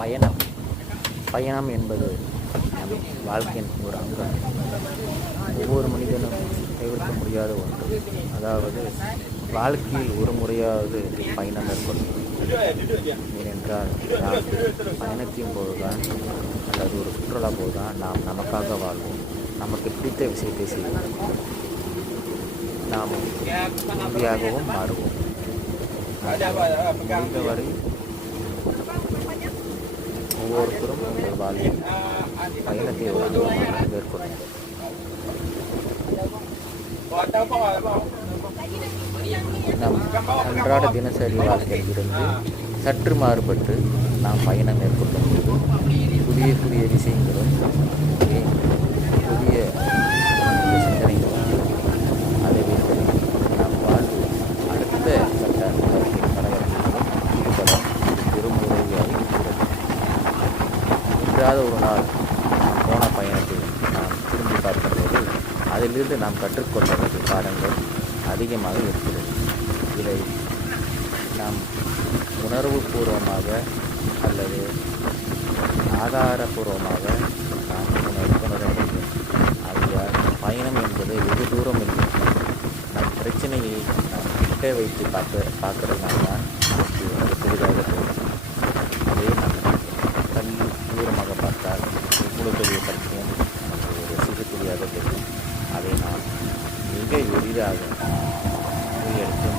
பயணம் பயணம் என்பது நம் வாழ்க்கையின் ஒரு அங்கம். ஒவ்வொரு மனிதனும் தவிர்க்க முடியாத ஒன்று. அதாவது வாழ்க்கையில் ஒரு முறையாவது பயணம் மேற்கொள்ளும். ஏனென்றால் நாம் பயணத்தின் போதுதான் அல்லது ஒரு சுற்றுலா போதுதான் நாம் நமக்காக வாழ்வோம். நமக்கு பிடித்த விஷயத்தை செய்வோம். நாம் உறுதியாகவும் மாறுவோம். முடிந்தவரை ஒவ்வொருத்தரும் உங்கள் வாழ்வில் பயணத்தை மேற்கொள்ளும். நம் அன்றாட தினசரி வாழ்க்கையில் இருந்து சற்று மாறுபட்டு நாம் பயணம் மேற்கொள்ளும் போது புதிய புதிய விஷயங்களும் புதிய சிந்தனைகளும் அதை வைத்து நாம் வாழ்வு அடுத்த கட்ட வாழ்க்கை கலவரங்களும் ஈடுபட பெரும் உதவியாக இருக்கிறது. இன்றாத ஒரு நாள் நாம் போன பயணத்தில் நாம் திரும்பி பார்க்கும்போது அதிலிருந்து நாம் கற்றுக்கொள்ள வேண்டிய பாடங்கள் அதிகமாக இருக்கிறது. இதை நாம் உணர்வுபூர்வமாக அல்லது ஆதாரபூர்வமாக நாம் உணர வேண்டும். ஆகையால் பயணம் என்பது வெகு தூரம் இல்லை. நம் பிரச்சனையை நாம் கிட்ட வைத்து பார்க்கறதுனால தான் நமக்கு அது பெரிதாக தோணும். அதே நாம் தூரமாக பார்த்தால் இவ்வளவு பெரிய பிரச்சனையும் நமக்கு ஒரு சிறு துளியாக தெரியும். அதை நாம் மிக எளிதாக எடுத்து